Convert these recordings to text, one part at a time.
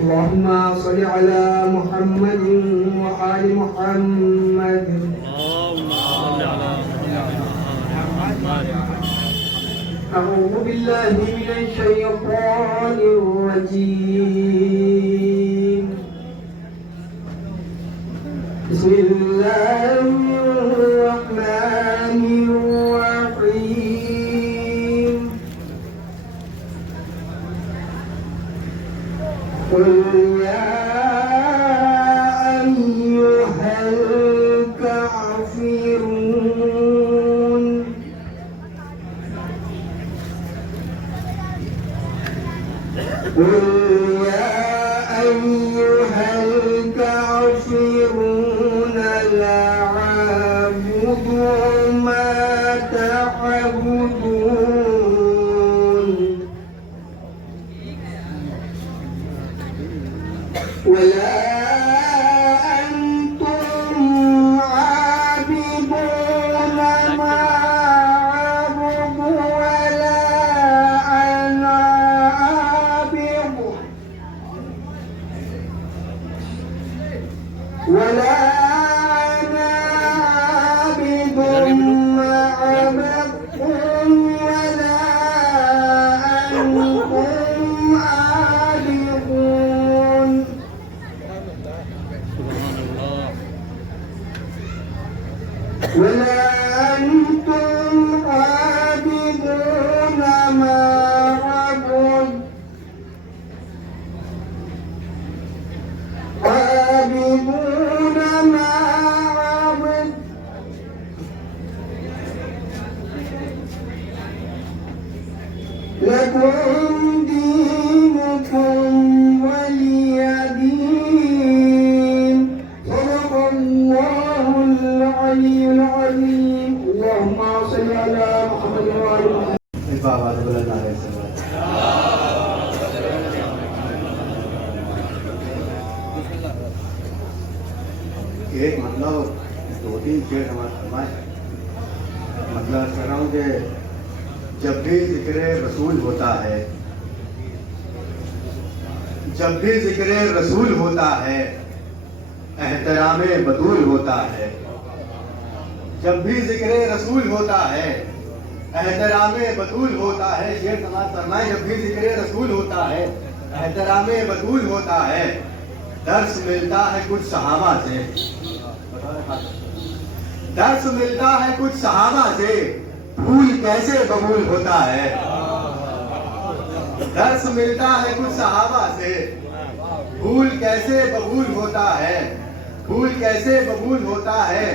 اللهم صل على محمد وآل محمد. أعوذ بالله من الشيطان الرجيم. بسم الله الرحمن الرحيم. قل يا أيها الكافرون قل يا أيها الكافرون لا أعبد ما تعبدون ولا أنتم عابدون ما أعبد ولا أنا عابد ولا أنا عابد ما عبدتم ولا أنتم عابدون ولا أنتم عابدون ما عبد عابدون ما عبد لكم دينكم ولي دين. صدق الله العلي العظيم. اللهم صل على محمد وعلى محمد. ایک مطلب دو تین شعر ہمارے فرمائے. مطلب کر رہا ہوں کہ جب بھی ذکر رسول ہوتا ہے جب بھی ذکر رسول ہوتا ہے احترام بطول ہوتا ہے. جب بھی ذکر رسول ہوتا ہے احترام بطول ہوتا ہے. شعر سماعت فرمائے. جب بھی ذکر رسول ہوتا ہے احترام بطول ہوتا ہے. درس ملتا ہے کچھ صحابہ سے درس ملتا ہے کچھ صحابہ سے بھول کیسے قبول ہوتا ہے. درس ملتا ہے کچھ صحابہ سے بھول کیسے قبول ہوتا ہے. بھول کیسے قبول ہوتا ہے.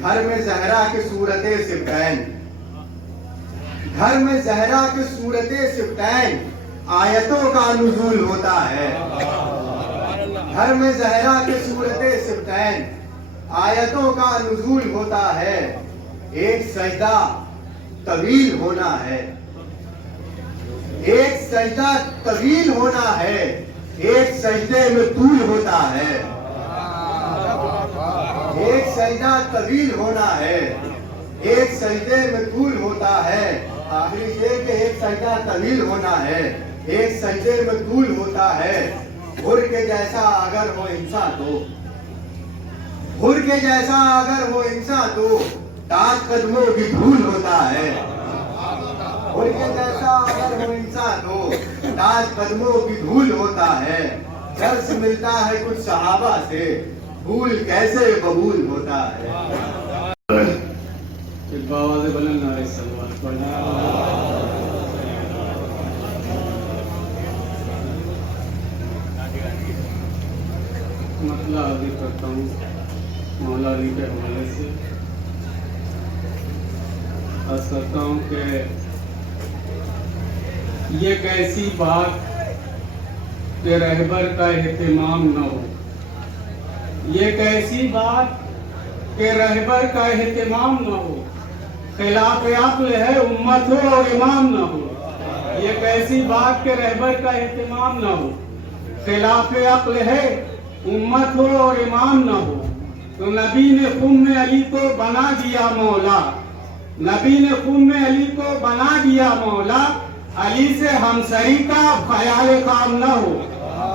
گھر میں زہرا کی صورت سبتین گھر میں زہرا کی صورت سبتین آیتوں کا نزول ہوتا ہے. گھر میں زہرا کی صورت سبتین آیتوں کا نزول ہوتا ہے. ایک سجدہ طویل ہونا ہے ایک سجدہ طویل ہونا ہے. ایک سجدے میں طول ہوتا ہے. ایک سجدہ طویل ہونا ہے. ایک سجدے میں طول ہوتا ہے. آخری شعر کہ ایک سجدہ طویل ہونا ہے. ایک سجدے میں طول ہوتا ہے. حر کے جیسا اگر ہو انسان تو حر کے جیسا اگر ہو انسان تو تاج قدموں کی دھول ہوتا ہے. حر کے جیسا اگر ہو انسان تو تاج قدموں کی دھول ہوتا ہے. درس ملتا ہے کچھ صحابہ سے بھول کیسے قبول ہوتا ہے. باواز بلند نعرہ صلوات پڑھنا. مسئلہ حاضر کرتا ہوں مولا علی کے حوالے سے. عرض کرتا ہوں کہ یہ کیسی بات کہ رہبر کا اہتمام نہ ہو. یہ کیسی بات کہ رہبر کا اہتمام نہ ہو. خلاف عقل ہے امت ہو اور امام نہ ہو. یہ کیسی بات کہ رہبر کا اہتمام نہ ہو. خلاف عقل ہے امت ہو اور امام نہ ہو. تو نبی نے خم علی کو بنا دیا مولا. نبی نے خم علی کو بنا دیا مولا. علی سے ہمسری کا خیال کام نہ ہو.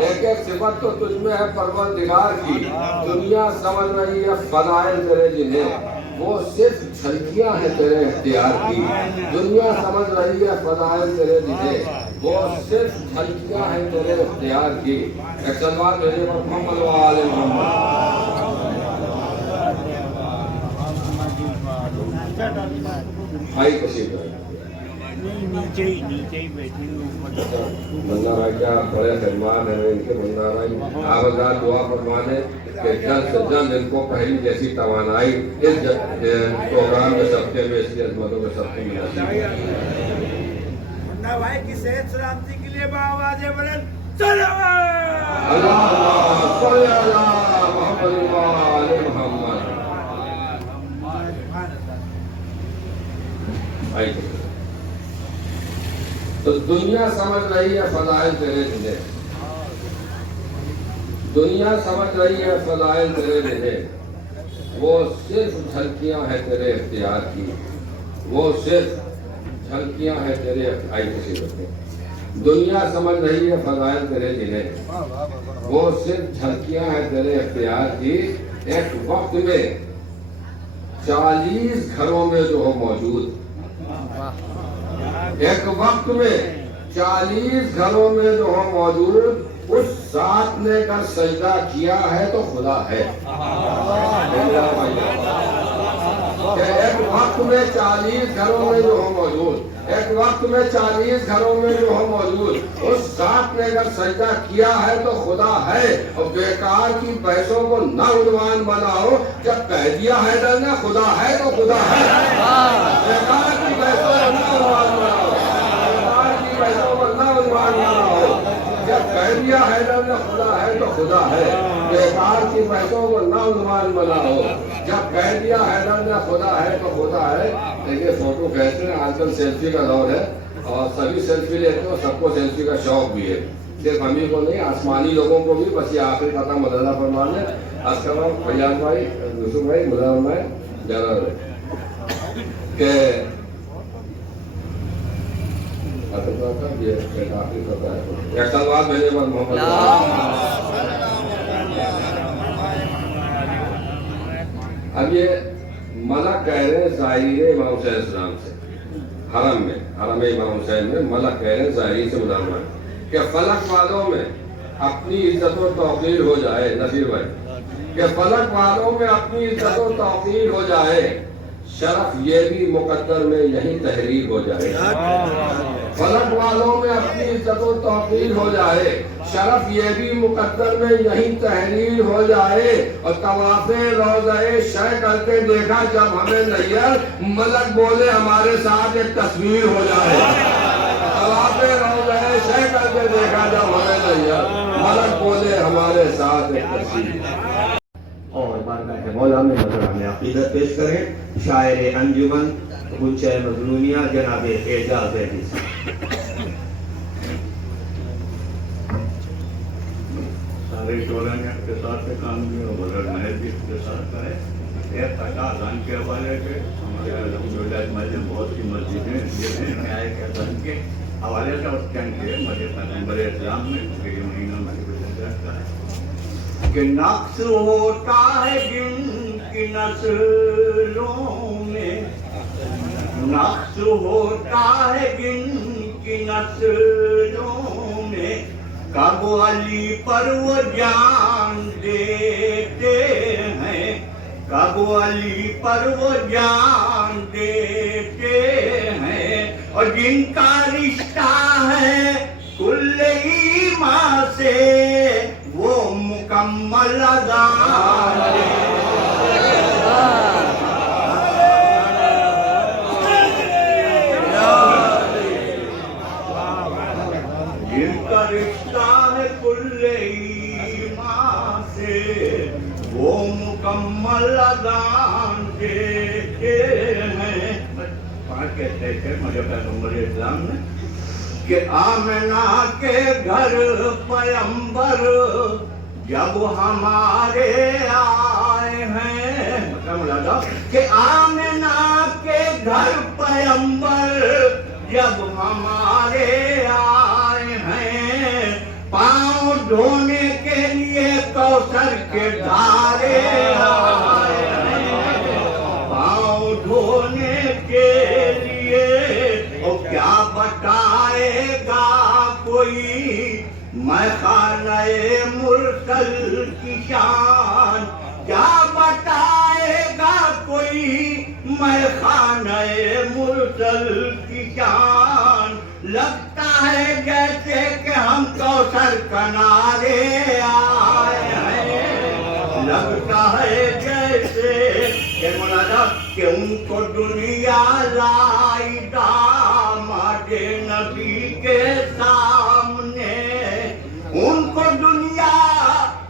ایک ایک صفت تو تجھ میں ہے پروردگار کی. دنیا سمجھ رہی ہے فضائل تیرے جنہیں وہ صرف جھلکیاں ہیں تیرے اختیار کی. دنیا سمجھ رہی ہے فضائل تیرے جنہیں وہ صرف جھلکیاں ہیں تیرے اختیار کی. ایک سلوات بھیجے محمد و آل محمد. بھائی کسی نیچے ہی بیٹھے بندہ بھائی کیا بڑے خدمات ہیں ان کے. بندہ بھائی آپ حضرات دعا فرمانے کہ جلد سے جلد ان کو پہلی جیسی توانائی اس پروگرام میں سبقے میں اس کی عظمتوں میں سب کو ملا. منا بھائی کی صحت سلامتی کے لیے بآواز بلند صلوات. اللہم صلی علی محمد و آل محمد. تو دنیا سمجھ رہی ہے فضائل تیرے جنہیں. دنیا سمجھ رہی ہے فضائل تیرے جنہیں وہ صرف جھلکیاں ہیں تیرے اختیار کی. وہ صرف جھلکیاں ہیں تیرے اختیار کی. دنیا سمجھ رہی ہے فضائل تیرے جنہیں وہ صرف جھلکیاں ہیں تیرے اختیار کی. ایک وقت میں 40 گھروں میں جو ہو موجود. ایک وقت میں 40 گھروں میں جو ہو موجود. اس ذات نے اگر سجدہ کیا ہے تو خدا ہے. ایک وقت میں 40 گھروں میں جو ہو موجود. ایک وقت میں 40 گھروں میں جو ہو موجود. اس ذات نے اگر سجدہ کیا ہے تو خدا ہے. اور بیکار کی بحثوں کو نہ عنوان بناؤ. جب کہہ دیا حیدر نے خدا ہے تو خدا ہے. بیکار کی بحثوں کو نہ عنوان بناؤ. بیکار کی بحثوں کو نہ عنوان بناؤ. جب کہہ دیا حیدر نے خدا ہے تو خدا ہے. بیکار کی بحثوں کو نہ عنوان بناؤ. جب کہہ دیا حیدر نے خدا ہے تو خدا ہے. دیکھیے فوٹو کھینچتے ہیں. آج کل سیلفی کا دور ہے اور سبھی سیلفی لیتے ہیں اور سب کو سیلفی کا شوق بھی ہے. صرف ہم ہی کو نہیں, آسمانی لوگوں کو بھی. بس یہ آخری ختم مدرسہ فرمان ہے. آج کل فیاض بھائی, یوسف بھائی, مدرسہ میں جانا کہ اب یہ ملک کہہ رہے ہیں ظاہر امام حسین السلام سے. حرم میں, حرم امام حسین میں ملک کہہ رہے ہیں ظاہری سے مدارمہ کہ فلک والوں میں اپنی عزت و توقیر ہو جائے. نصیر بھائی کہ فلک والوں میں اپنی عزت و توقیر ہو جائے. شرف یہ بھی مقدر میں یہی تحریر ہو جائے. فلک والوں میں اپنی عزت و توقیر ہو جائے. شرف یہ بھی مقدر میں یہی تحریر ہو جائے. اور طواف روضہ شہ کر کے دیکھا جب ہمیں نیر, ملک بولے ہمارے ساتھ ایک تصویر ہو جائے. طواف روضہ شہ کر کے دیکھا جب ہمیں نیر, ملک بولے ہمارے ساتھ ایک تصویر. اور بارگاہ مولا میں مظہر عقیدت پیش کریں شاعر انجمن غنچہ مظلومیہ جناب اعجاز علی صاحب. سارے شعراء نے اختصار سے کام کیا, مگر محض بھی اختصار کا ہے. ایک اذان کے حوالے سے ہمارے الحمدللہ مسجد بہت سی مسجدیں جنہیں نیائے کے اذان کے حوالے سے اس کے مجھے پیغمبر اسلام میں یہ مہینہ میں کچھ رکھتا ہے کہ نقص ہوتا ہے جن کی نسلوں میں. نقص ہوتا ہے جن کی نسلوں میں. کب علی پر وہ جان دیتے ہیں. کب علی پر وہ جان دیتے ہیں. اور جن کا رشتہ ہے کل ایمان سے وہ مکمل اذان جن کا رشتہ ہے کل ایمان سے وہ مکمل اذان دیتے ہیں. پانچ کہتے تھے مجھے پیغمبر اسلام نے کہ آمنہ کے گھر پیغمبر جب ہمارے آئے ہیں. کہ آمنہ کے گھر پیغمبر جب ہمارے آئے ہیں. پاؤں دھونے کے لیے کوثر کے دھارے آئے ہیں، پاؤں دھونے کے لیے وہ کیا بتائے گا کوئی میں خانہ مرسل کی شان، کیا بتائے گا کوئی میں خانہ مرسل کی شان، لگتا ہے جیسے کہ ہم کوثر کنارے آئے ہیں، لگتا ہے جیسے کہ کہ ان کو دنیا لائی داماد نبی کے سامنے، ان کو دنیا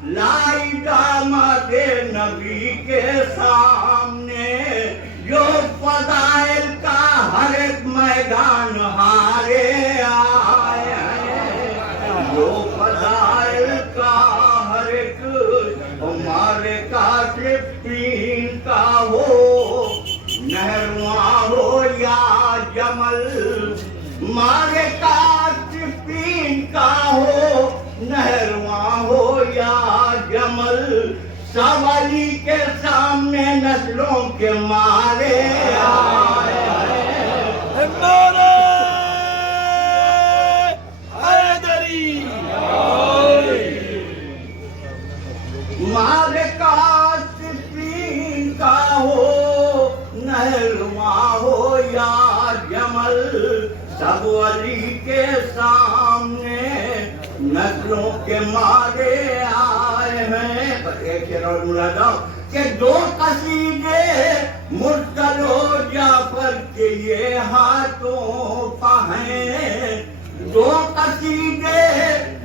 لائی داماد نبی کے سامنے، جو فضائل کا ہر ایک میدان ہارے آئے ہیں، جو فضائل کا ہر ایک ہمارے کاشفین کا ہو، نہرواں ہو یا جمل، مارے کاشفین کا ہو، نہرواں ہو یا جمل، سب علی کے سامنے نسلوں کے مارے آئے ہیں۔ نعرہ حیدری، مارے کاشفین کا ہو، نہرواں ہو یا جمل، سب علی کے سامنے نسلوں کے مارے آئے ہیں۔ ایک شعر اور ملاحظہ کہ دو قصیدے مرسل و جعفر کے یہ ہاتھوں پہیں، دو قصیدے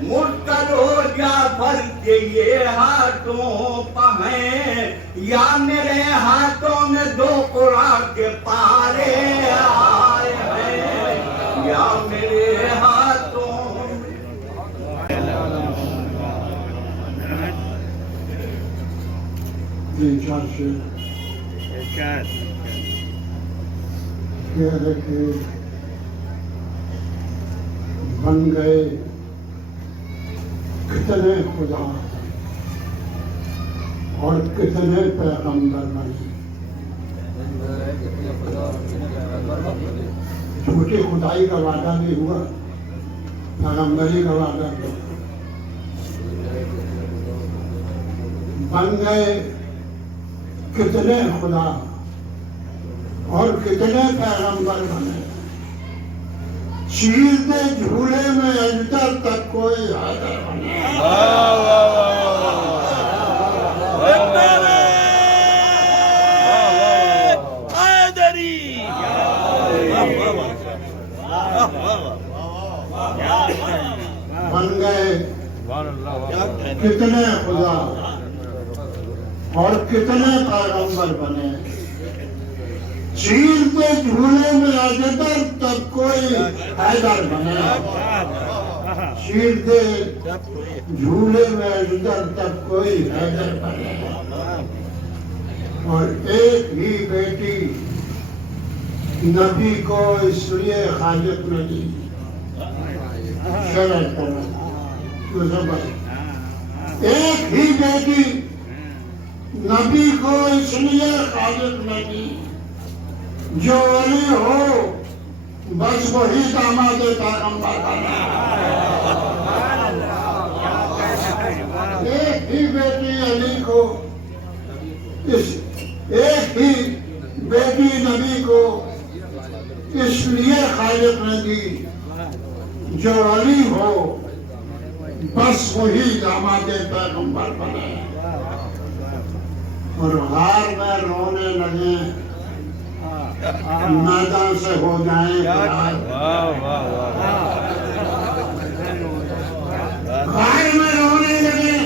مرسل و جعفر کے یہ ہاتھوں پہیں، یا میرے ہاتھوں میں دو قرآن کے پارے آئے ہیں، یا میرے ہاتھوں تین چار شعر کہہ رہے کہ بن گئے کتنے خدا اور کتنے پیغمبر بنے، جھوٹی خدائی کا وعدہ نہیں ہوا، پیغمبری کا وعدہ ہوا۔ بن گئے کتنے خدا اور کتنے پیغمبر بنے، چیر دے جھولے میں اجدر تک کوئی حاضر بنے۔ نعرہ حیدری، بن گئے کتنے خدا اور کتنے پیغمبر بنے، چیر کے جھولے میں اجدر تک کوئی حیدر بنے، چیر کے جھولے میں اجدر تک کوئی حیدر بنے، اور ایک ہی بیٹی نبی کو اس لیے خالق نے دی، شرط کرنا، ایک ہی بیٹی نبی کو اس لیے خالق نے دی، جو ولی ہو بس وہی داماد پیغمبر بنے۔ ایک ہی بیٹی علی کو، ایک ہی بیٹی نبی کو اس لیے خالق نے دی، جو علی ہو بس وہی داماد پیغمبر بنے۔ اور غار میں رونے لگے، میدان سے ہو جائیں فرار، غار میں رونے لگے،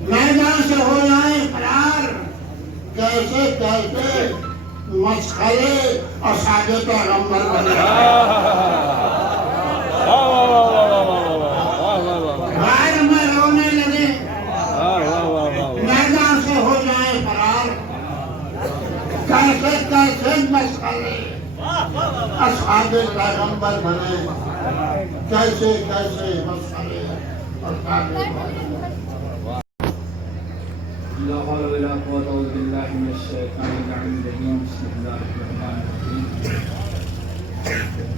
میدان سے ہو جائیں فرار، کیسے کیسے مسخرے اصحاب پیغمبر بنے۔ غار میں رونے لگے، میدان سے ہو جائیں فرار، کیسے کیسے مسخرے اصحاب پیغمبر بنے، کیسے کیسے مسخرے لا حول ولا قوة إلا بالله من الشيطان الرجيم. بسم الله الرحمن الرحيم.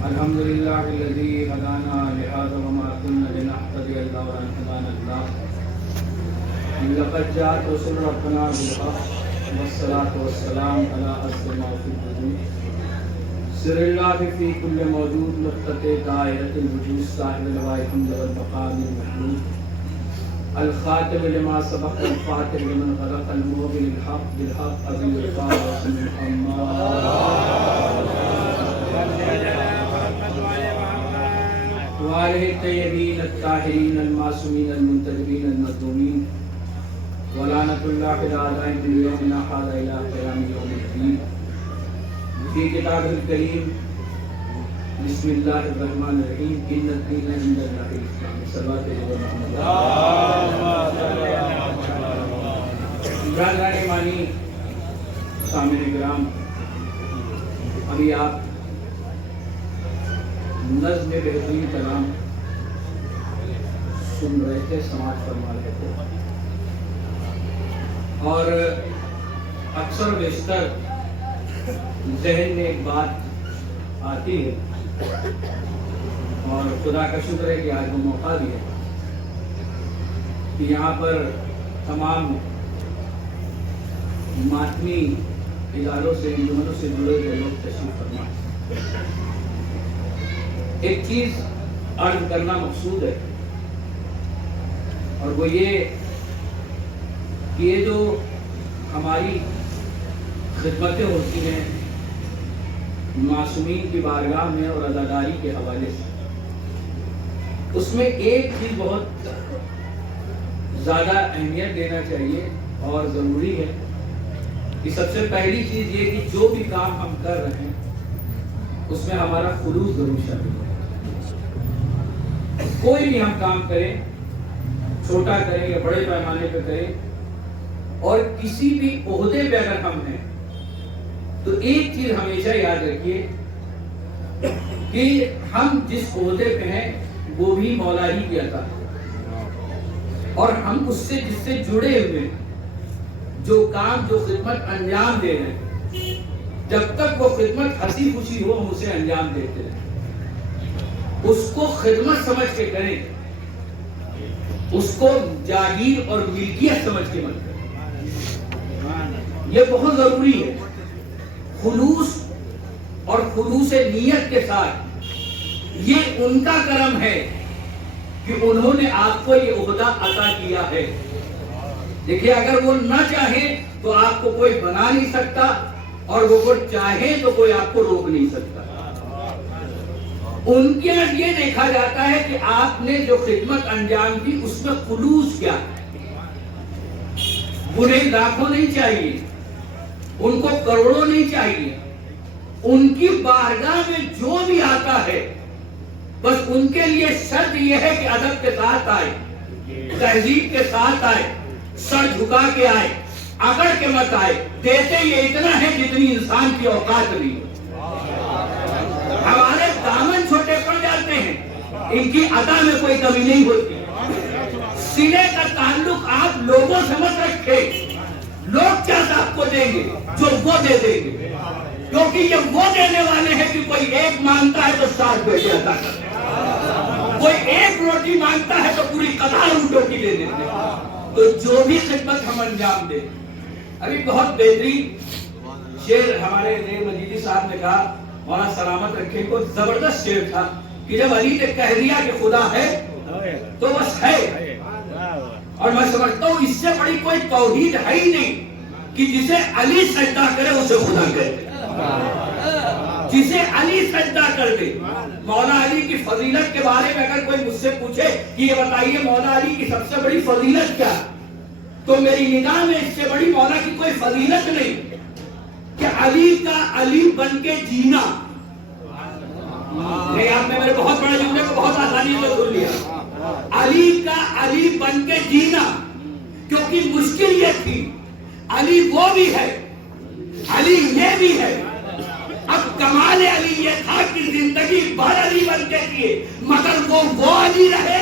الحمد لله الذي هدانا لهذا وما كنا لنهتدي لولا أن هدانا الله. لقد جاءت رسل ربنا بالحق والصلاة والسلام على أسر ما في الوجود. سر الله في كل موجود نقطة دائرة الوجود صاحب اللواء الحمد والبقاء المحمود. الخاتم لما سبق الفاتح لمن خلق الموبل الحق بالحق عظيم الفارس محمد وآله الطيبين الطاهرين المعصومين المنتجبين المظلومين ولعنة الله الأعداء من يومنا هذا إلى قيام يوم الدين. في كتابه الكريم بسم الله الرحمن الرحيم إن الدين عند الله الإسلام. صلوات محمد. برادران ایمانی، سامعین کرام، ابھی آپ نظم بہترین کلام سن رہے تھے، سماعت فرما رہے تھے، اور اکثر و بیشتر ذہن میں ایک بات آتی ہے، اور خدا کا شکر ہے کہ آج وہ موقع بھی ہے کہ یہاں پر تمام ماتمی اداروں سے، انجمنوں سے جڑے ہوئے لوگ تشریف فرما. ایک چیز عرض کرنا مقصود ہے، اور وہ یہ کہ یہ جو ہماری خدمتیں ہوتی ہیں معصومین کی بارگاہ میں اور عزاداری کے حوالے سے، اس میں ایک چیز بہت زیادہ اہمیت دینا چاہیے اور ضروری ہے کہ سب سے پہلی چیز یہ کہ جو بھی کام ہم کر رہے ہیں اس میں ہمارا خلوص ضرور شامل ہے. کوئی بھی ہم کام کریں، چھوٹا کریں یا بڑے پیمانے پہ کریں، اور کسی بھی عہدے پہ اگر ہم ہیں تو ایک چیز ہمیشہ یاد رکھیے کہ ہم جس عہدے پہ ہیں وہ بھی مولا ہی کی عطا ہے، اور ہم اس سے جس سے جڑے ہوئے ہیں، جو کام جو خدمت انجام دے رہے ہیں، جب تک وہ خدمت ہنسی خوشی ہو ہم اسے انجام دیتے رہیں. اس کو خدمت سمجھ کے کریں، اس کو جاگیر اور ملکیت سمجھ کے مت کریں. یہ بہت ضروری ہے. خلوص اور خلوص نیت کے ساتھ یہ ان کا کرم ہے کہ انہوں نے آپ کو یہ عہدہ عطا کیا ہے. دیکھیے، اگر وہ نہ چاہیں تو آپ کو کوئی بنا نہیں سکتا، اور وہ چاہیں تو کوئی آپ کو روک نہیں سکتا. ان کے یہاں یہ دیکھا جاتا ہے کہ آپ نے جو خدمت انجام دی اس میں خلوص کیا ہے. انہیں لاکھوں نہیں چاہیے، ان کو کروڑوں نہیں چاہیے. ان کی بارگاہ میں جو بھی آتا ہے بس ان کے لیے شرط یہ ہے کہ ادب کے ساتھ آئے، تہذیب کے ساتھ آئے، سر جھکا کے آئے، اکڑ کے مت آئے. دیتے یہ اتنا ہے جتنی انسان کی اوقات نہیں ہو. ہمارے دامن چھوٹے پڑ جاتے ہیں، ان کی عطا میں کوئی کمی نہیں ہوتی. سینے کا تعلق آپ لوگوں سے مت رکھے. لوگ کیا آپ کو دیں گے؟ جو وہ دے دیں گے، کیونکہ یہ وہ دینے والے ہیں کہ کوئی ایک مانگتا ہے تو 7 بیٹے عطا کرتے ہیں، کوئی ایک روٹی مانگتا ہے تو پوری قطار اونٹوں کی دے دیتے ہیں. تو جو بھی خدمت ہم انجام دیں. ابھی بہت بہترین شعر ہمارے نیر مجیدی صاحب نے کہا، مولا سلامت رکھے کو، زبردست شعر تھا کہ جب علی نے کہہ دیا کہ خدا ہے تو بس ہے. اور میں سمجھتا ہوں اس سے بڑی کوئی توحید ہے ہی نہیں کہ جسے علی سجدہ کرے اسے خدا کہتے. جسے علی سجدہ کر دے. مولا علی کی فضیلت کے بارے میں اگر کوئی مجھ سے پوچھے کہ یہ بتائیے مولا علی کی سب سے بڑی فضیلت کیا، تو میری نگاہ میں اس سے بڑی مولا کی کوئی فضیلت نہیں کہ علی کا علی بن کے جینا. نہیں، آپ نے میرے بہت بڑے جملے کو بہت آسانی سے سن لیا. علی کا علی بن کے جینا، کیونکہ مشکل یہ تھی. علی وہ بھی ہے، علی یہ بھی ہے. اب کمال علی یہ تھا کہ زندگی بھر علی بن کے کیے، مگر وہ علی رہے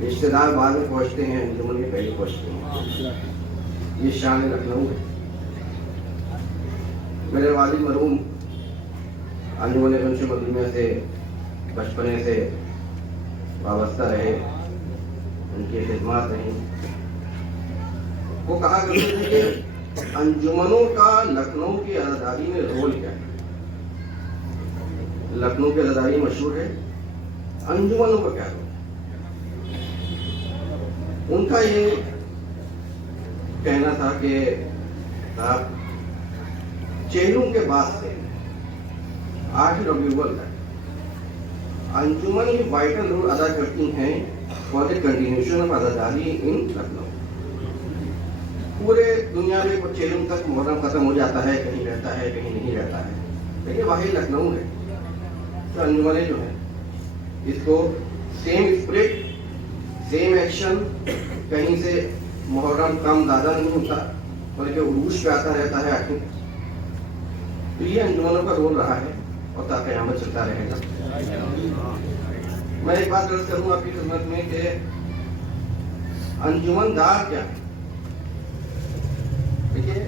رشتے دار بعد میں پہنچتے ہیں، انجمن میں پہلے پہنچتے ہیں. یہ شان لکھنؤ ہے. میرے والد مرحوم انجمن گنج مدنیہ سے بچپنے سے وابستہ رہے، ان کی خدمات رہیں. وہ کہا کرتے تھے کہ انجمنوں کا لکھنؤ کی آزاداری میں رول کیا ہے. لکھنؤ کی آزاداری مشہور ہے، انجمنوں کا کیا رول. ان کا یہ کہنا تھا کہ صاحب چہلوں کے بعد سے 8 ربیع تک انجمن یہ وائٹل رول ادا کرتی ہیں فار دی کنٹینیوشن آف آزاداری ان لکھنؤ. پورے دنیا میں چہلوں تک محرم ختم ہو جاتا ہے، کہیں رہتا ہے کہیں نہیں رہتا ہے، لیکن واحد لکھنؤ ہے. تو انجمنیں جو ہیں اس کو سیم اسپرٹ سیم ایکشن، کہیں سے محرم کم زیادہ نہیں ہوتا بلکہ عروج پہ آتا رہتا ہے آخر. تو یہ انجمنوں کا رول رہا ہے اور تا قیامت چلتا رہے گا. میں ایک بات عرض کروں آپ کی خدمت میں کہ انجمن دار کیا ہے. دیکھیے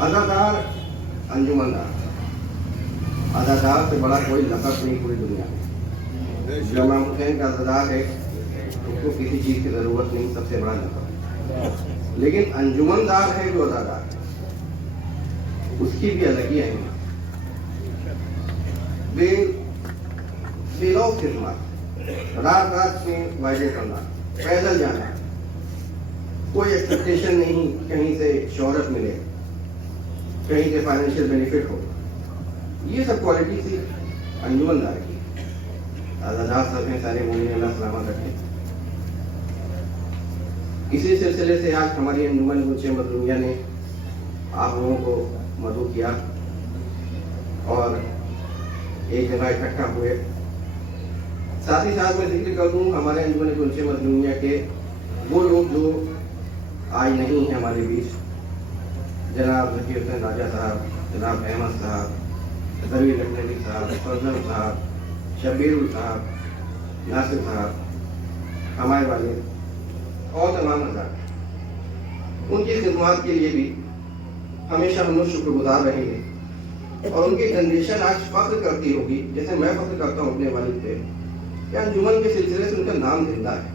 اداکار انجمن دار، اداکار سے بڑا کوئی لقب نہیں پوری دنیا میں. جو امام حسین کا اداکار ہے اس کو کسی چیز کی ضرورت نہیں، سب سے بڑا لقب. لیکن انجمن دار ہے جو اداکار ہے اس کی بھی الگ ہی اہمیت. بے لوگ خدمات، رات رات میں وائدے کرنا، پیدل جانا، کوئی ایکسپیکٹیشن نہیں کہیں سے شہرت ملے، کہیں سے فائنینشیل بینیفٹ ہو. یہ سب کوالٹی تھی انجمن دار کی. آزاد صاحب ہیں سارے مومنین اللہ سلامت رکھے. اسی سلسلے سے آج ہماری انجمن گنج مدنیہ نے آپ لوگوں کو مدعو کیا اور ایک جگہ اکٹھا ہوئے. ساتھ ہی ساتھ میں ذکر کر دوں ہمارے انجمن گنج مدنیہ کے وہ لوگ جو آج نہیں ہیں ہمارے بیچ. جناب ذکی حسین راجہ صاحب، جناب احمد صاحب، ضمیر لکھنوی صاحب، فضل صاحب، شبیر صاحب، ناصر صاحب، ہمارے والے اور تمام حضرات. ان کی خدمات کے لیے بھی ہمیشہ ہم لوگ شکر گزار رہیں گے اور ان کی جنریشن آج فخر کرتی ہوگی جیسے میں فخر کرتا ہوں اپنے والد پہ کہ انجمن کے سلسلے سے ان کا نام زندہ ہے.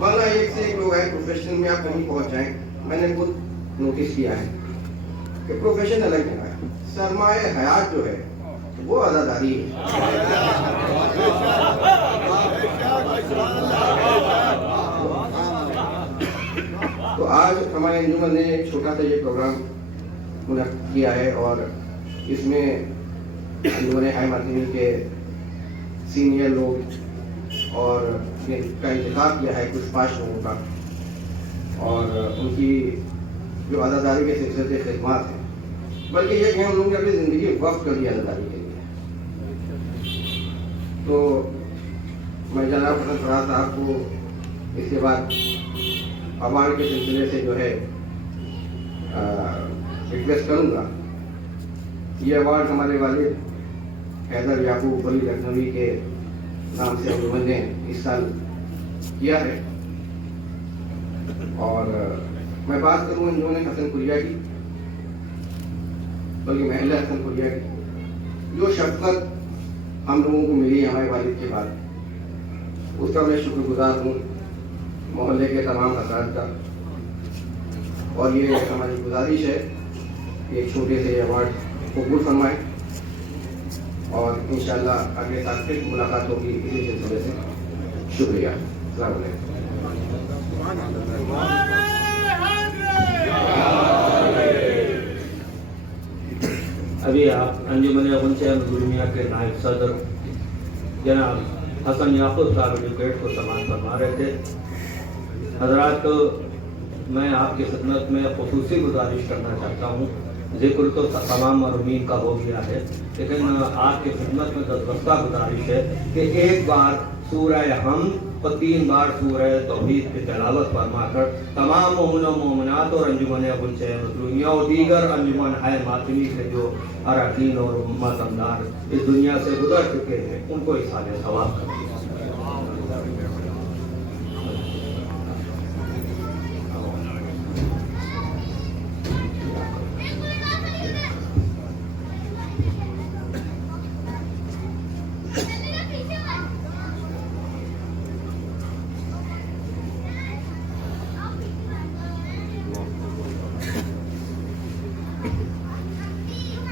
ورنہ ایک سے ایک لوگ ہیں پروفیشن میں آپ کہیں پہنچ جائیں. میں نے خود نوٹس کیا ہے کہ پروفیشن الگ ہے، سرمایہ حیات جو ہے وہ آزاداری ہے. تو آج ہمارے انجمن نے ایک چھوٹا سا یہ پروگرام منعقد کیا ہے اور اس میں انجمن ہائی مدنی کے سینئر لوگ اور کا انتخاب کیا ہے کچھ 5 لوگوں کا اور ان کی جو آزاداری کے سلسلے سے خدمات ہیں، بلکہ یہ کہ ہم لوگوں نے اپنی زندگی وقف کر دی آزاداری کے لیے. تو میں جناب حسن فراز صاحب کو اس کے بعد ایوارڈ کے سلسلے سے جو ہے ریکویسٹ کروں گا. یہ ایوارڈ ہمارے والد حیدر یعقوب ولی لکھنوی کے نام سے انجمن نے اس سال کیا ہے. اور میں بات کروں انجمن حسن کلیا کی، بلکہ محلہ حسن کلیا کی، جو شفقت ہم لوگوں کو ملی ہمارے والد کے بعد، اس کا میں شکر گزار ہوں محلے کے تمام افراد کا. اور یہ ہماری گزارش ہے کہ ایک چھوٹے سے ایوارڈ قبول فرمائیں اور انشاءاللہ اگلے سال پھر ملاقات ہوگی اسی سلسلے سے. شکریہ. السلام علیکم. ابھی آپ انجمن گنج مدنیہ کے نائب صدر جناب حسن یعقوب صاحب ایڈوکیٹ کو سماعت فرما رہے تھے. حضرات، میں آپ کی خدمت میں خصوصی گزارش کرنا چاہتا ہوں. ذکر تو تمام مرحومین کا ہو گیا ہے، لیکن آپ کی خدمت میں دستبستہ گزارش ہے کہ ایک بار سورہ حمد اور 3 بار سورہ توحید کی تلاوت فرما کر تمام مومن و مومنات اور انجمن ابوالچہ مظلومیہ اور دیگر انجمن ہائے ماتمی کے جو اراکین اور ماتمدار اس دنیا سے گزر چکے ہیں ان کو ایصال ثواب کریں۔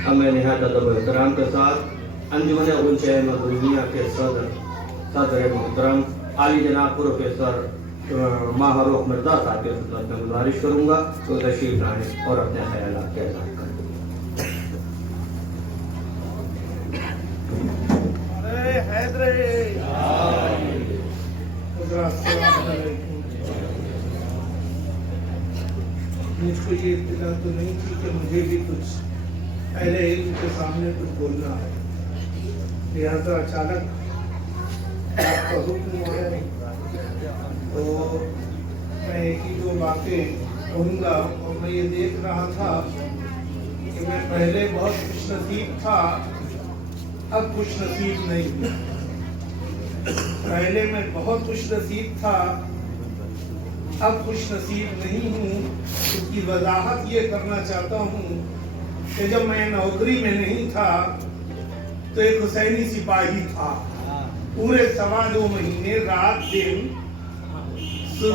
اب میں نہایت ادب و احترام کے ساتھ انجمن ابوالچہ مظلومیہ کے صدر محترم عالی جناب پروفیسر ماہروخ مرزا صاحب کی خدمت میں گزارش کروں گا تو تشریف لائیں اور اپنے خیالات کا اظہار کریں۔ مجھ کو یہ اطلاع تو نہیں تھی کہ مجھے بھی کچھ اہل علم کے سامنے کچھ بولنا ہے، لہذا اچانک آپ کا حکم ہوا تو میں ایک ہی 2 باتیں کہوں گا۔ اور میں یہ دیکھ رہا تھا کہ میں پہلے بہت خوش نصیب تھا، اب خوش نصیب نہیں ہوں۔ پہلے میں بہت خوش نصیب تھا، اب خوش نصیب نہیں ہوں۔ اس کی وضاحت یہ کرنا چاہتا ہوں کہ جب میں نوکری میں نہیں تھا تو ایک حسینی سپاہی تھا، پورے 2.25 مہینے رات دن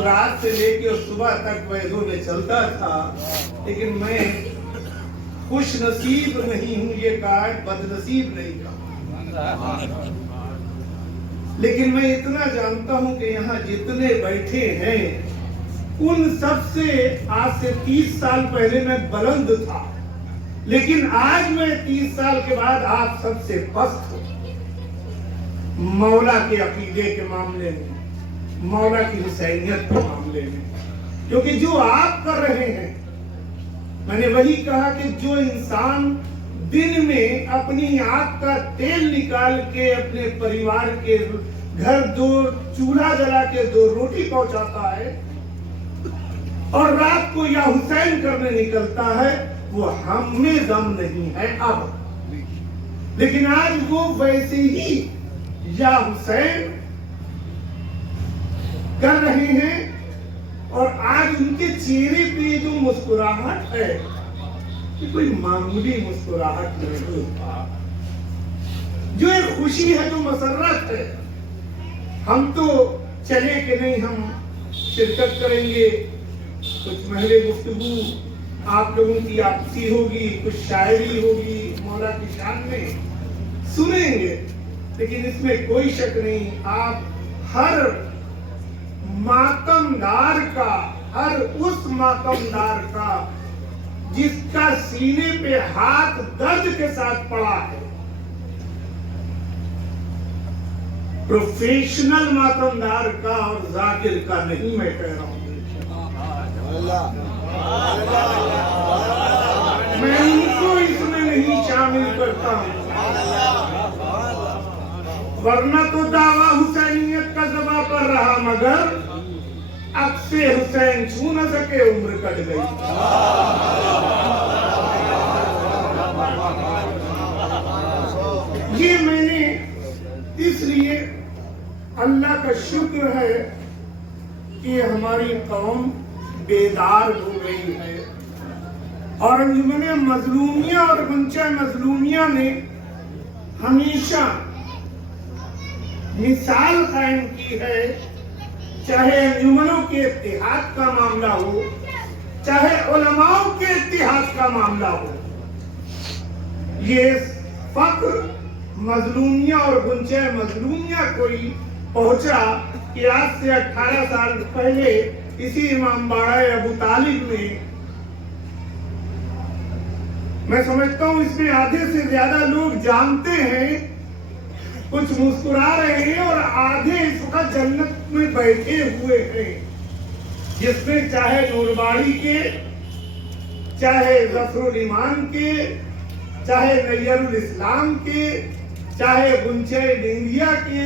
رات سے لے کے صبح تک ویزوں میں چلتا تھا، لیکن میں خوش نصیب نہیں ہوں، یہ کہا بد نصیب نہیں کہا۔ لیکن میں اتنا جانتا ہوں کہ یہاں جتنے بیٹھے ہیں ان سب سے آج سے 30 سال پہلے میں بلند تھا، لیکن آج میں 30 سال کے بعد آپ سب سے پست ہوں، مولا کے عقیدے کے معاملے میں، مولا کی حسینیت کے معاملے میں، کیونکہ جو آپ کر رہے ہیں، میں نے وہی کہا کہ جو انسان دن میں اپنی آنکھ کا تیل نکال کے اپنے پریوار کے گھر 2 چولہا جلا کے 2 روٹی پہنچاتا ہے اور رات کو یا حسین کرنے نکلتا ہے، وہ ہم میں دم نہیں ہے اب، لیکن آج وہ ویسے ہی یا حسین کر رہے ہیں، اور آج ان کے چہرے پہ جو مسکراہٹ ہے یہ کوئی معمولی مسکراہٹ نہیں، جو ایک خوشی ہے، جو مسرت ہے۔ ہم تو چلے کہ نہیں، ہم شرکت کریں گے، کچھ محل گفتگو آپ لوگوں کی آپسی ہوگی، کچھ شاعری ہوگی مولا کی شان میں سنیں گے، لیکن اس میں کوئی شک نہیں، آپ ہر ماتمدار کا، ہر اس ماتمدار کا جس کا سینے پہ ہاتھ درد کے ساتھ پڑا ہے، پروفیشنل ماتمدار کا اور ذاکر کا نہیں، میں کہہ رہا ہوں، میں ان کو اس میں نہیں شامل کرتا ہوں، ورنہ تو دعویٰ حسینیت کا دبا پر رہا، مگر اب سے حسین چھو نہ سکے، عمر کٹ گئی۔ یہ میں نے اس لیے اللہ کا شکر ہے کہ ہماری قوم بیدار ہو گئی ہے، اور انجمن مظلومیہ اور ابوالچہ مظلومیہ نے ہمیشہ مثال قائم کی ہے، چاہے انجمنوں کے اتحاد کا معاملہ ہو، چاہے علماء کے اتحاد کا معاملہ ہو۔ یہ فخر مظلومیہ اور ابوالچہ مظلومیہ کوئی پہنچا کہ آج سے 18 سال پہلے اسی امام باڑہ ابو طالب میں سمجھتا ہوں اس میں آدھے سے زیادہ لوگ جانتے ہیں، کچھ مسکرا رہے ہیں، اور آدھے اس وقت جنت میں بیٹھے ہوئے ہیں، جس میں چاہے نورباڑی کے، چاہے ظفر الایمان کے، چاہے نیر الاسلام کے، چاہے گنچے ڈینگیا کے،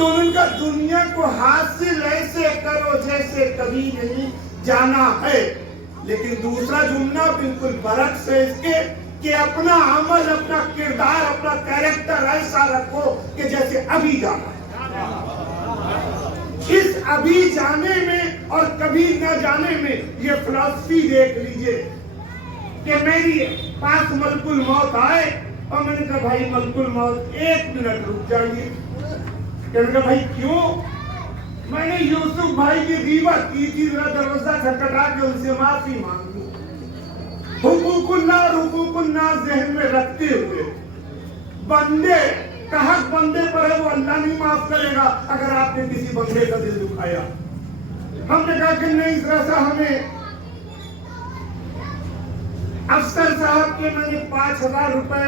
تو ان کا دنیا کو حاصل ایسے کرو جیسے کبھی نہیں جانا ہے. لیکن دوسرا جملہ بالکل برعکس ہے اس کے کہ اپنا عمل، اپنا کردار، اپنا کیریکٹر ایسا رکھو کہ جیسے ابھی جانا ہے. اس ابھی جانے میں اور کبھی نہ جانے میں یہ فلسفی دیکھ لیجئے کہ میری پاس ملک الموت آئے اور میں نے کہا بھائی ملک الموت 1 منٹ رک جائیے. کہنے کہا بھائی کیوں؟ میں نے یوسف بھائی کی غیبت کی تھی، ذرا دروازہ کھٹکھٹا کے ان سے معافی مانگوں. حقوق اللہ اور حقوق الناس ذہن میں رکھتے ہوئے بندے کا حق بندے پر ہے، وہ اللہ نہیں معاف کرے گا اگر آپ نے کسی بندے کا دل دکھایا. ہم نے کہا کہ نہیں ذرا سا ہمیں افسر صاحب کے میں نے 5,000 روپے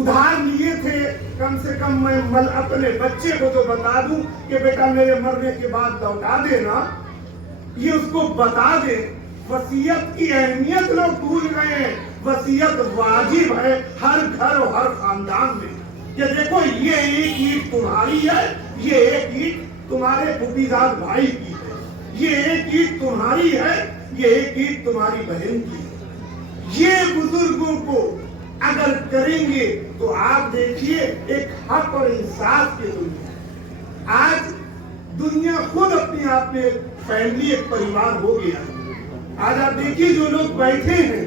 ادھار لیے تھے، کم سے کم میں اپنے بچے کو تو بتا دوں کہ بیٹا میرے مرنے کے بعد لوٹا دینا، یہ اس کو بتا دے. وصیت کی اہمیت لوگ بھول گئے ہیں. وصیت واجب ہے ہر گھر اور ہر خاندان میں کہ دیکھو یہ ایک اینٹ تمہاری ہے، یہ ایک اینٹ تمہارے پھوپھیزاد بھائی کی ہے، یہ ایک اینٹ تمہاری ہے، یہ ایک اینٹ تمہاری بہن کی ہے. یہ بزرگوں کو اگر کریں گے تو آپ دیکھیے ایک حق اور انصاف کی دنیا. آج دنیا خود اپنے آپ میں فیملی، ایک پریوار ہو گیا. آج آپ دیکھیے جو لوگ بیٹھے ہیں،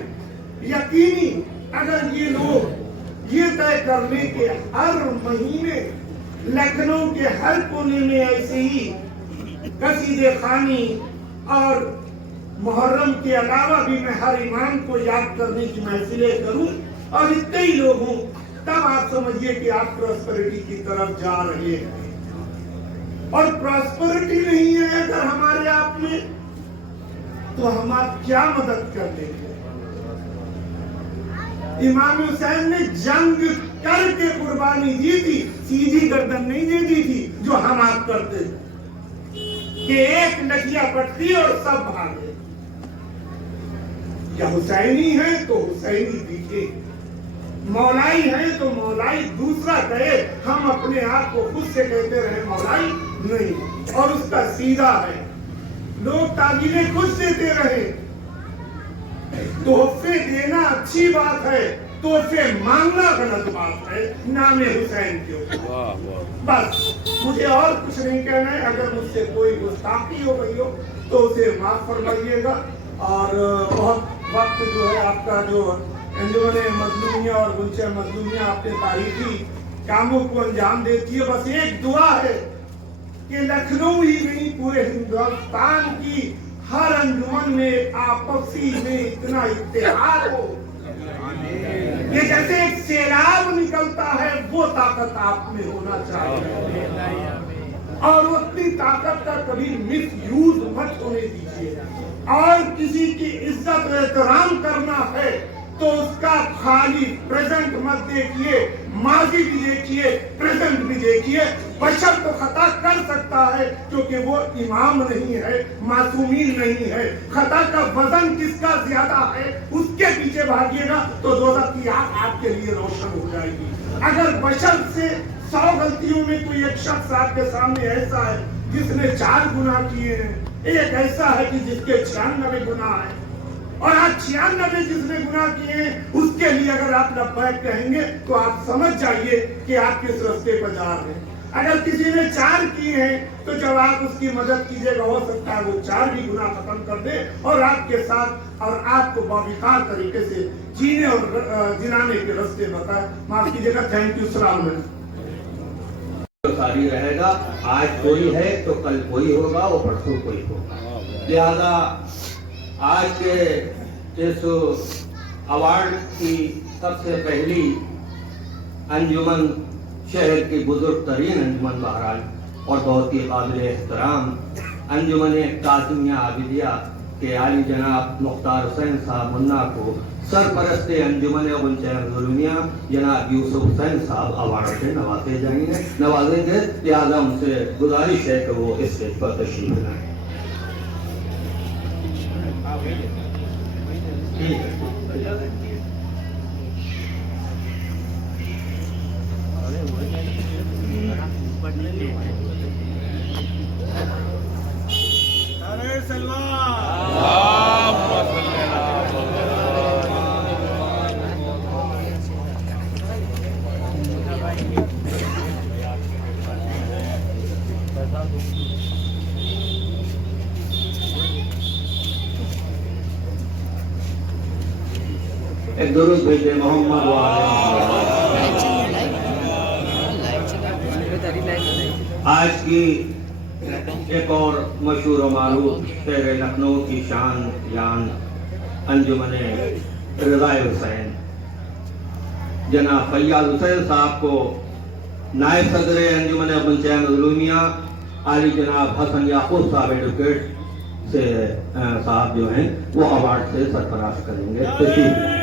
یقینی اگر یہ لوگ یہ طے کر لیں کہ ہر مہینے لکھنؤ کے ہر کونے میں ایسے ہی قصیدے خوانی اور محرم کے علاوہ بھی میں ہر امام کو یاد کرنے کی محفلیں کروں اور اتنے ہی لوگ ہوں، تب آپ سمجھیے کہ آپ پراسپریٹی کی طرف جا رہے ہیں. اور پراسپریٹی نہیں ہے اگر ہمارے آپ میں تو ہم آپ کیا مدد کر لیں گے؟ امام حسین نے جنگ کر کے قربانی دی تھی، سیدھی گردن نہیں دے دی تھی جو ہم آپ کرتے کہ ایک لٹیا پٹتی اور سب بھاگے. یا حسینی ہے تو حسینی دکھے، مولائی ہے تو مولائی دوسرا کہے. ہم اپنے آپ کو خود سے کہتے رہے مولائی نہیں، اور اس کا سیدھا ہے. لوگ تعبیریں خود دیتے رہے. تحفے دینا اچھی بات ہے، تحفے مانگنا غلط بات ہے. نام حسین کے اوپر بس مجھے اور کچھ نہیں کہنا ہے. اگر مجھ سے کوئی گستاخی ہو گئی ہو تو اسے معاف فرمائیے گا. اور بہت وقت جو ہے آپ کا جو انجمن مظلومیہ اور گلشن مظلومیہ اپنے تاریخی کاموں کو انجام دیتی ہے. بس ایک دعا ہے کہ لکھنؤ ہی نہیں پورے ہندوستان کی ہر انجمن میں آپسی میں اتنا اتحاد ہو. یہ جیسے ایک سیلاب نکلتا ہے وہ طاقت آپ میں ہونا چاہیے، اور اپنی طاقت کا کبھی مس یوز مت ہونے دیجیے. اور کسی کی عزت و احترام کرنا ہے تو اس کا خالی پریزنٹ مت دیکھیے، ماضی بھی دیکھیے، پریزنٹ بھی دیکھیے. بشر تو خطا کر سکتا ہے کیونکہ وہ امام نہیں ہے، معصومین نہیں ہے. خطا کا وزن کس کا زیادہ ہے اس کے پیچھے بھاگیے گا تو دوزخ کی آنکھ آپ کے لیے روشن ہو جائے گی. اگر بشر سے 100 غلطیوں میں کوئی ایک شخص آپ کے سامنے ایسا ہے جس نے 4 گناہ کیے ہیں، ایک ایسا ہے کہ جس کے 96 گناہ ہیں، اور آج 96 جس نے گناہ کیے ہیں اس کے لیے اگر آپ لبیک کہیں گے تو آپ سمجھ جائیے کہ آپ کس راستے پر جا رہے ہیں. اگر کسی نے 4 کیے ہیں تو جب آپ اس کی مدد کیجیے گا ہو سکتا ہے وہ 4 بھی گناہ ختم کر دے اور آپ کے ساتھ اور آپ کو باوقار طریقے سے جینے اور جلانے کے راستے بتائے. معاف کیجیے گا. Thank you. السلام علیکم. ساری رہے گا. آج کوئی ہے تو کل کوئی ہوگا، وہ پرسوں کوئی ہوگا. لہذا آج کے اس ایوارڈ کی سب سے پہلی انجمن شہر کی بزرگ ترین انجمن بہرحال اور بہت ہی قابل احترام انجمن قاسمیہ عابدیہ کے عالی جناب مختار حسین صاحب منا کو سرپرست انجمن گلشن مظلومیہ جناب یوسف حسین صاحب ایوارڈ سے نوازیں گے. لہٰذا ان سے گزارش ہے کہ وہ اس اسٹیج پر تشریف لائیں. ایک درود بھیجے محمد آج کی ایک اور مشہور و معروف شہر لکھنؤ کی شان جان انجمن رضا حسین جناب فیاض حسین صاحب کو نائب صدر انجمن غنچہ مظلومیہ عالی جناب حسن یعقوب صاحب ایڈوکیٹ سے صاحب جو ہیں وہ ایوارڈ سے سرفراز کریں گے. تشریف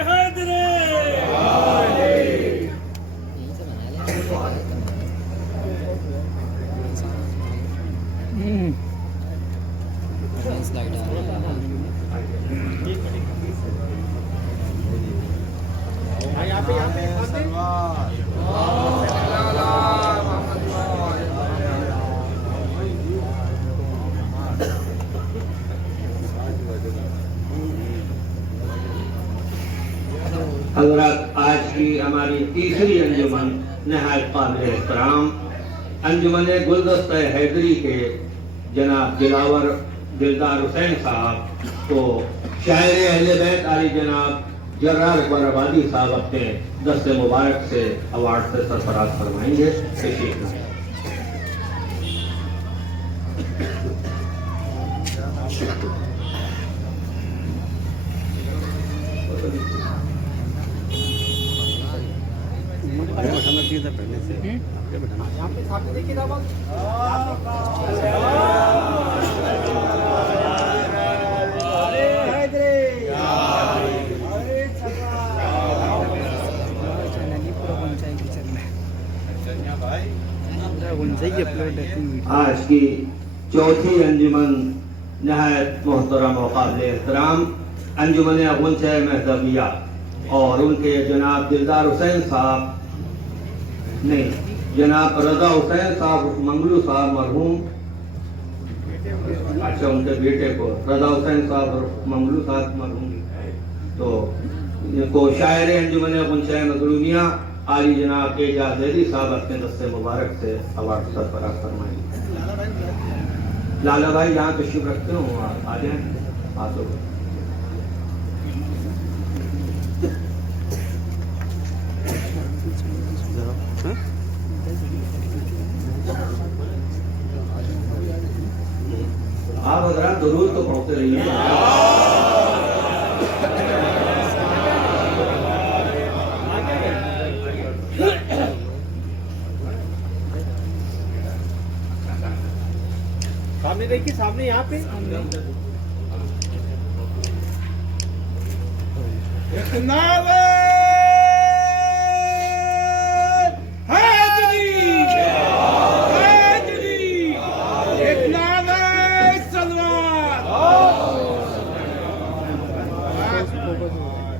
حضرات، آج کی ہماری تیسری انجمن نہایت قابل احترام انجمن گلدستہ حیدری کے جناب دلاور دلدار حسین صاحب کو شاعر اہل بیت علی جناب جرار اکبر آبادی صاحب اپنے دست مبارک سے ایوارڈ سے سرفراز فرمائیں گے. تشریف لائیں. آج کی چوتھی انجمن نہایت محترم و قابل احترام انجمن غنچہ مہدویہ اور ان کے جناب دلدار حسین صاحب نہیں جناب رضا حسین صاحب منگلو صاحب مرحوم، اچھا ان کے بیٹے کو رضا حسین صاحب منگلو صاحب مرحوم، تو ان کو شاعر انجمن غنچہ مظلومیہ عالی جناب اعجاز زیدی صاحب اپنے دست مبارک سے ایوارڈ سرفراز فرمائیں. لالا بھائی یہاں تشریف رکھتے ہوں، آپ آ جائیں. ہاتھوں آپ حضرات درود تو پڑھتے رہیے. سامنے دیکھیے، سامنے یہاں پہ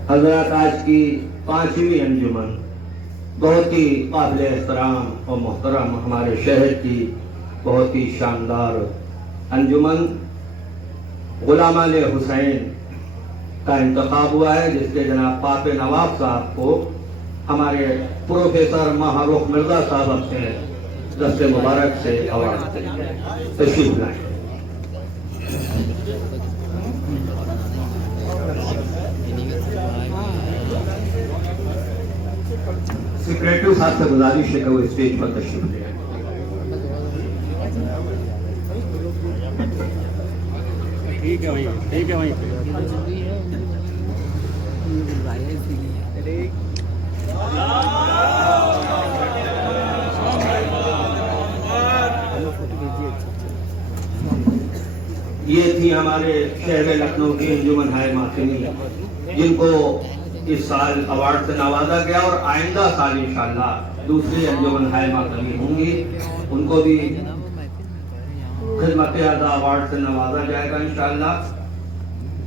حضرات، آج کی پانچویں انجمن بہت ہی قابل احترام اور محترم ہمارے شہر کی بہت ہی شاندار انجمن غلام علی حسین کا انتخاب ہوا ہے، جس کے جناب پاپ نواب صاحب کو ہمارے پروفیسر ماہ رخ مرزا صاحب اپنے دست مبارک سے ایوارڈ دیں گے. تشریف لائیں. سیکریٹری صاحب سے گزارش ہے کہ وہ اسٹیج پر تشریف لیں. ٹھیک ہے بھائی، ٹھیک ہے بھائی. یہ تھی ہمارے شہر لکھنؤ کی انجمن ہائے ماتمی، جن کو اس سال ایوارڈ سے نوازا گیا، اور آئندہ سال انشاءاللہ دوسری انجمن ہائے ماتمی ہوں گی، ان کو بھی خدمت اعلیٰ ایوارڈ سے نوازا جائے گا انشاءاللہ.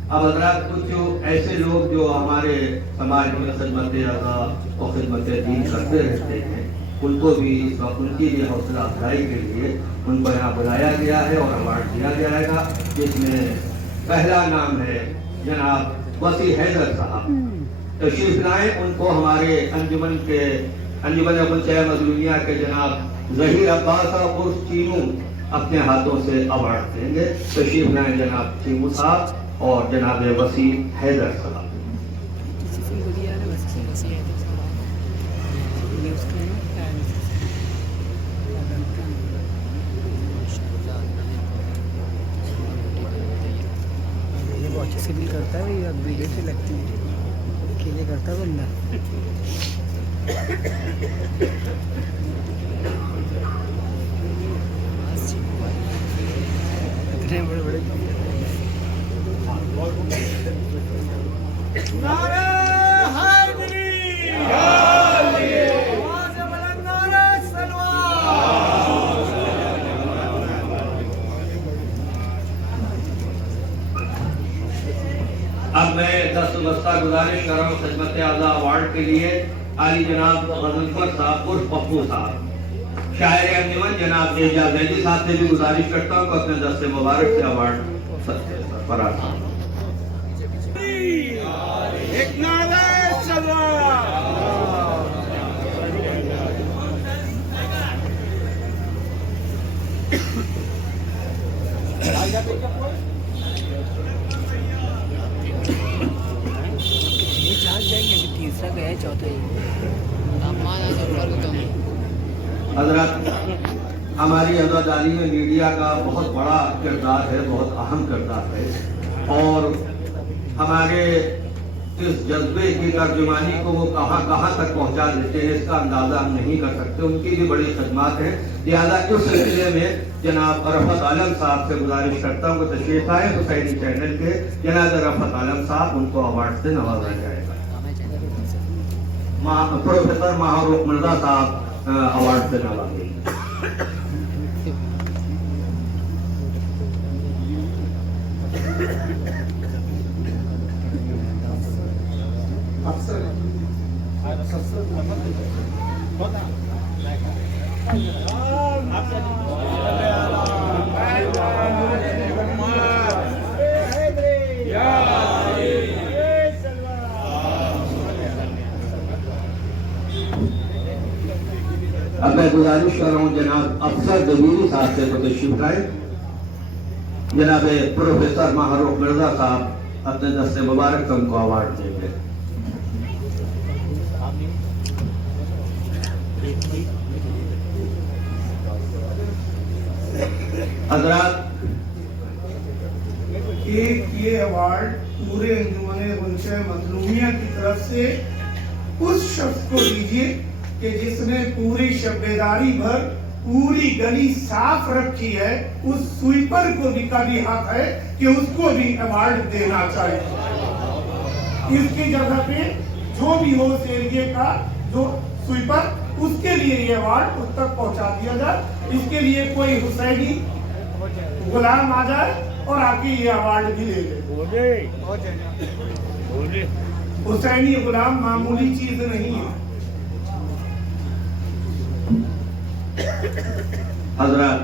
اب حضرات، کچھ ایسے لوگ جو ہمارے سماج میں خدمت اعلیٰ اور خدمت دین کرتے رہتے ہیں، ان کو بھی اس وقت ان کی بھی حوصلہ افزائی کے لیے ان کو یہاں بلایا گیا ہے اور ایوارڈ دیا جائے گا، جس میں پہلا نام ہے جناب وسیع حیدر صاحب، تشریف لائیں، ان کو ہمارے انجمن غنچۂ مظلومیہ کے جناب ظہیر عباس عرف چیمو اپنے ہاتھوں سے ایوارڈ دیں گے۔ تشریف لائیں جناب چیمو صاحب اور جناب وسیع حیدر صاحب۔ اچھے سے بھی کرتا ہے یا ویڈیو سے لگتی ہے، اکیلے کرتا ہے بندہ۔ اتنے بڑے بڑے اب میں دستبستہ گزارش کر رہا ہوں خدمت اعلیٰ ایوارڈ کے لیے عالی جناب غضنفر صاحب عرف پپو صاحب، شاعر انجمن جناب اعجاز زیدی صاحب سے بھی گزارش کرتا ہوں کہ اپنے دست مبارک سے ایوارڈ فراز کریں۔ تیسرا گیا ہے، چوتھا حضرات، ہماری عزاداری میں میڈیا کا بہت بڑا کردار ہے، بہت اہم کردار ہے، اور ہمارے اس جذبے کی ترجمانی کو وہ کہاں کہاں تک پہنچا دیتے ہیں اس کا اندازہ ہم نہیں کر سکتے، ان کی بھی بڑی خدمات ہیں۔ لہٰذا اس سلسلے میں جناب رفعت عالم صاحب سے گزارش کرتا ہوں کہ تشریف آئے حسینی چینل کے جناب رفعت عالم صاحب، ان کو ایوارڈ سے نوازا جائے گا۔ پروفیسر ماہروخ مرزا صاحب ایوارڈ سے نوازے گا۔ اب میں گزارش کر رہا ہوں جناب افسر دبیری صاحب سے تشریف لائیں، جناب پروفیسر ماہروخ مرزا صاحب اپنے دست مبارک ان کو ایوارڈ دیں گے۔ حضرات، ایک یہ ایوارڈ پورے انجمن غنچۂ مظلومیہ کی طرف سے اس شخص کو دیجیے کہ جس نے پوری شب بیداری بھر پوری گلی صاف رکھی ہے، اس سویپر کو بھی کبھی حق ہے کہ اس کو بھی ایوارڈ دینا چاہیے۔ اس کی جگہ پہ جو بھی ہو اس ایریے کا جو سویپر، اس کے لیے یہ ایوارڈ اس تک پہنچا دیا جائے۔ اس کے لیے کوئی حسینی غلام آ جائے اور آ کے یہ ایوارڈ بھی لے لے۔ حسینی غلام معمولی چیز نہیں ہے۔ حضرات،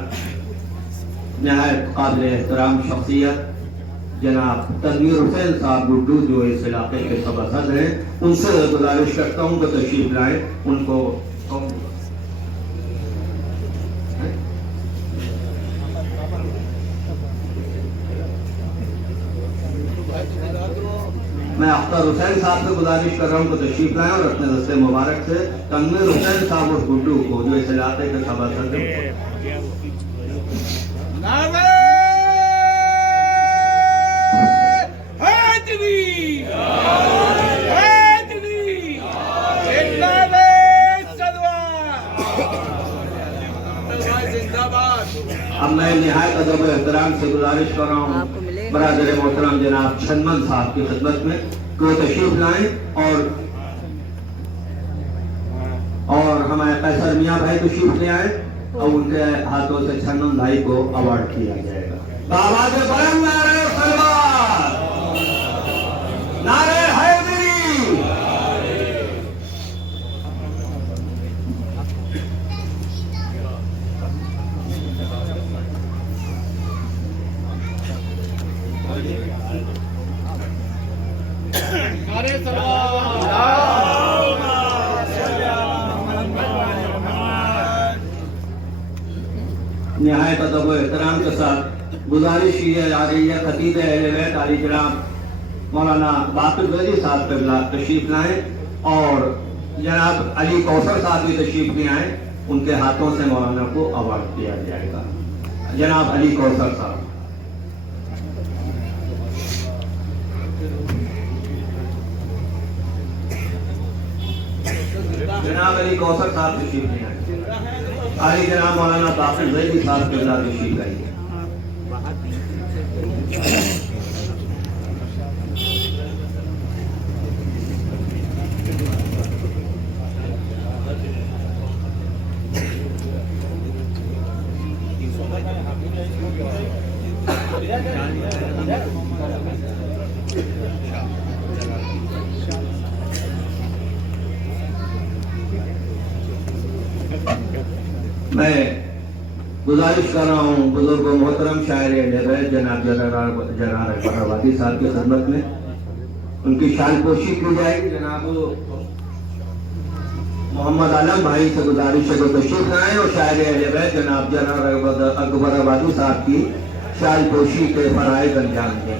نہایت قابل احترام شخصیت جناب تنویر حسین صاحب گڈو جو اس علاقے کے صوبہ صدر ہیں، ان سے گزارش کرتا ہوں کہ تشریف لائیں، ان کو میں اختر حسین صاحب سے گزارش کر رہا ہوں کہ تشریف لائیں اور اپنے دست مبارک سے تنویر حسین صاحب اور گڈو کو جو اس علاقے کے صوبہ صدر ہیں۔ اب میں نہایت ادب و احترام سے گزارش کر رہا ہوں برادر محترم جناب چھنمن صاحب کی خدمت میں کہ وہ تشریف لائیں اور ہمارے قیصر میاں بھائی تشریف لے آئے اور ان کے ہاتھوں سے چھنمن بھائی کو ایوارڈ کیا جائے گا۔ بآواز بلند نعرہ سلوات، نعرہ حیدری۔ نہایت ادب و احترام کے ساتھ گزارش کی جا رہی ہے خطیب اہل بیت عالی جناب مولانا باقر ویلی صاحب قبلہ تشریف لائیں اور جناب علی کوثر صاحب بھی تشریف لے آئیں. ان کے ہاتھوں سے مولانا کو ایوارڈ دیا جائے گا. جناب علی کوثر صاحب. جناب علی کوثر صاحب تشریف لے آئیں. علی جناب مولانا باقر ویلی صاحب قبلہ تشریف لائیں. میں گزارش کر رہا ہوں بزرگ و محترم شاعر اہل بیت جناب جناب اکبر آبادی صاحب کی خدمت میں ان کی شان پوشی کی جائے گی. جناب محمد عالم بھائی سے گزارش ہے کہ تشریف لائیں اور شاعر اہل بیت جناب اکبر آبادی صاحب کی شان پوشی کے فرائض انجام دیں.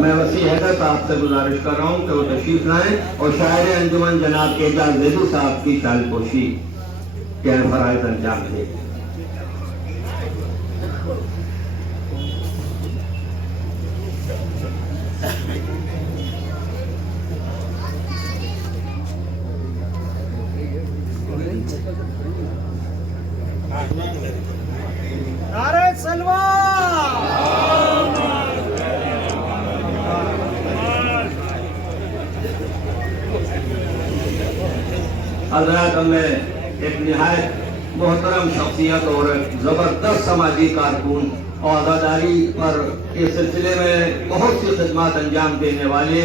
میں وسیع حیدر صاحب سے گزارش کر رہا ہوں کہ وہ تشریف لائیں اور شاعر انجمن جناب اعجاز زیدی صاحب کی شال پوشی کے فرائض انجام دیں. حضرات ہم نے ایک نہایت محترم شخصیت اور زبردست سماجی کارکن اور عزاداری پر اس سلسلے میں بہت سی خدمات انجام دینے والے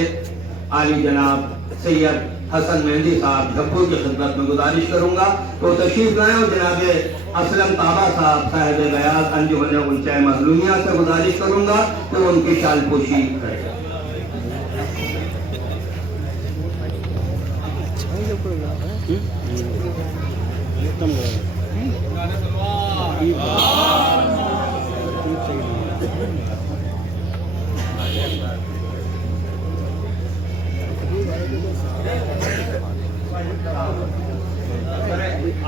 عالی جناب سید حسن مہندی صاحب جھپو کی خدمت میں گزارش کروں گا تو تشریف لائیں اور جناب اسلم طابہ صاحب صاحب بیاض انجمن غنچۂ مظلومیہ سے گزارش کروں گا کہ وہ ان کی شال پوشی کریں.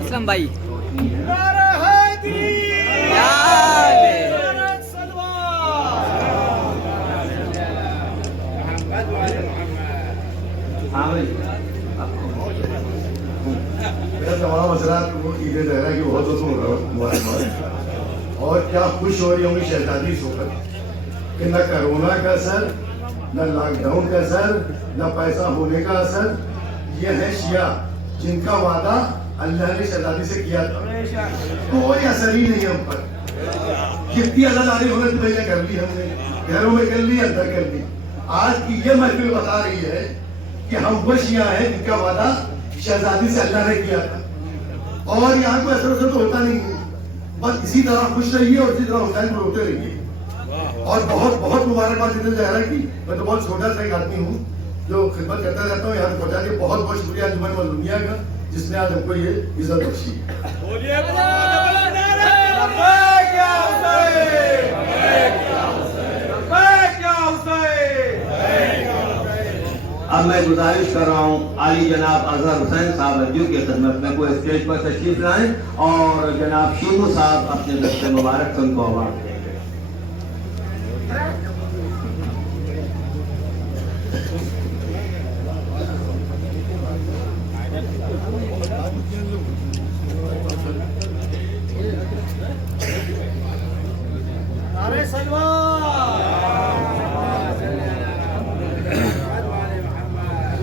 اسلم بھائی تمام حضرات کو عید زہرا کی بہت بہت مبارکباد. اور کیا خوش ہو رہی ہوں گی شہزادی سو کر کہ نہ کرونا کا اثر نہ لاک ڈاؤن کا اثر نہ پیسہ ہونے کا اثر. یہ ہے شیعہ جن کا وعدہ اللہ نے شہزادی سے کیا تھا کوئی اثر ہی نہیں ہم پر. کتنی عزاداری ہونے تو پہلے کر لی ہم نے گھروں میں کر لی اندر کر لی. آج کی یہ محفل بتا رہی ہے کہ ہم وہ شیعہ ہیں جن کا وعدہ شہزادی سے اللہ نے کیا تھا. اور یہاں کوئی اثر تو ہوتا نہیں ہے. بس اسی طرح خوش رہیے اور اسی طرح حسین پر ہوتے رہیے. اور بہت بہت مبارکباد عید زہرا کی. میں تو بہت چھوٹا سا ایک آدمی ہوں جو خدمت کرتا رہتا ہوں. یہاں پہنچا کے بہت بہت شکریہ انجمن مظلومیہ کا جس نے آج ہم کو یہ عزت بخشی. اب میں گزارش کر رہا ہوں عالی جناب اظہر حسین صاحب ارجو کی خدمت میں کوئی اسٹیج پر تشریف لائیں اور جناب شیمو صاحب اپنے دست مبارک سے ان کو ایوارڈ دیں گے.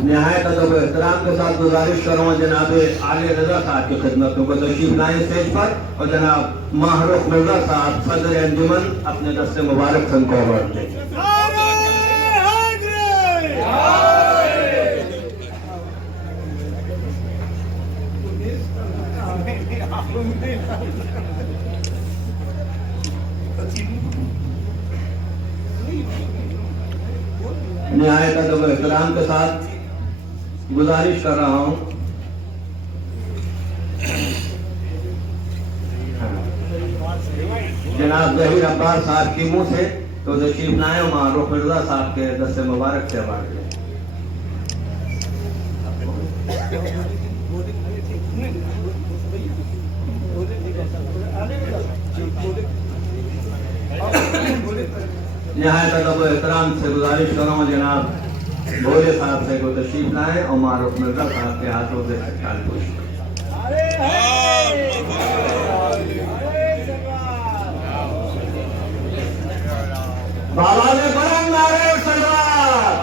نہایت ادب و احترام کے ساتھ گزارش کروں جناب علی رضا صاحب کی خدمت کو تشریف لائیں اسٹیج پر، اور جناب ماہرخ مرزا صاحب صدر انجمن اپنے دست مبارک سن کو ایوارڈ دیں۔ نہایت ادب و احترام کے ساتھ گزارش کر رہا ہوں جناب ظہیر عباس صاحب کی منہ سے تو تشریف لائیں اور معروف مرزا صاحب کے دست مبارک سے ایوارڈ دیں۔ نہایت ادب و احترام سے گزارش کر رہا ہوں جناب بھولے صاحب سے کو تشریف لائیں اور معروف مرزا صاحب کے ہاتھوں سے خیال پوشی کریں۔ بابا نے بلند نعرے سلوات۔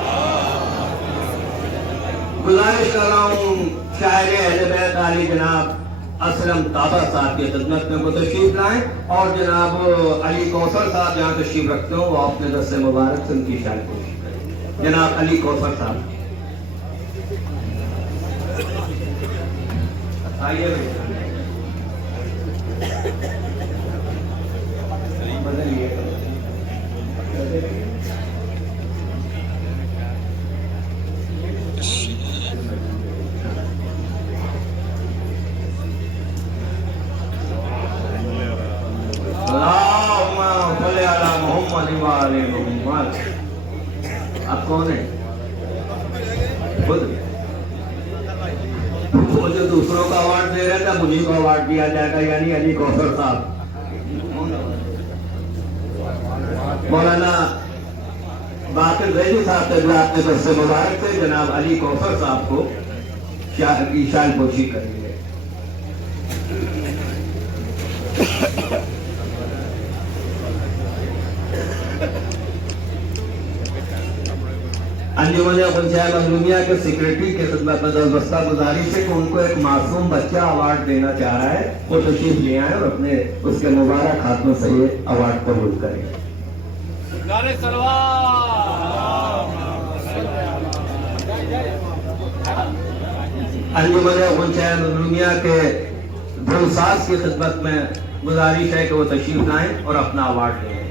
گزارش کر رہا ہوں شاعر اہل بیت علی جناب اسلم طابہ صاحب کی خدمت میں کو تشریف لائیں، اور جناب علی کوثر صاحب جہاں تشریف رکھتے ہوں وہ اپنے دست مبارک سے ان کی شاعر کوشش کریں۔ جناب علی کوثر صاحب آئیے بدلیے۔ آپ کون ہیں؟ خود وہ جو دوسروں کا اوارڈ دے رہے تھے مجھے کو اوارڈ دیا جائے گا، یعنی علی کوثر صاحب۔ مولانا باقر ریزی صاحب سے اپنے دست مبارک سے جناب علی کوثر صاحب کو کی شان پوشی کریں گے۔ انجمن غنچۂ مظلومیہ کے سیکریٹری کی خدمت میں دستہ گزارش ہے کہ ان کو ایک معصوم بچہ ایوارڈ دینا چاہ رہا ہے، وہ تشریف لے آئیں اور اپنے اس کے مبارک ہاتھوں سے یہ ایوارڈ قبول کریں۔ انجمن غنچۂ مظلومیہ کے دھنساز کی خدمت میں گزارش ہے کہ وہ تشریف لائیں اور اپنا ایوارڈ لیں۔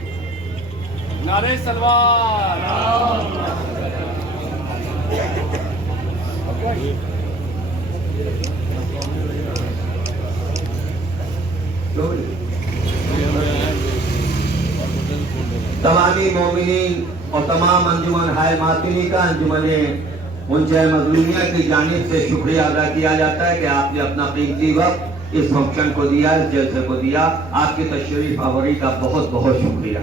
نعرہ سلوات۔ تمامی مومنین اور تمام انجمن ہائے ماتنی کا انجمن غنچۂ مظلومیہ کی جانب سے شکریہ ادا کیا جاتا ہے کہ آپ نے اپنا قیمتی وقت اس فنکشن کو دیا، اس جلسے کو دیا۔ آپ کی تشریف آوری کا بہت بہت شکریہ۔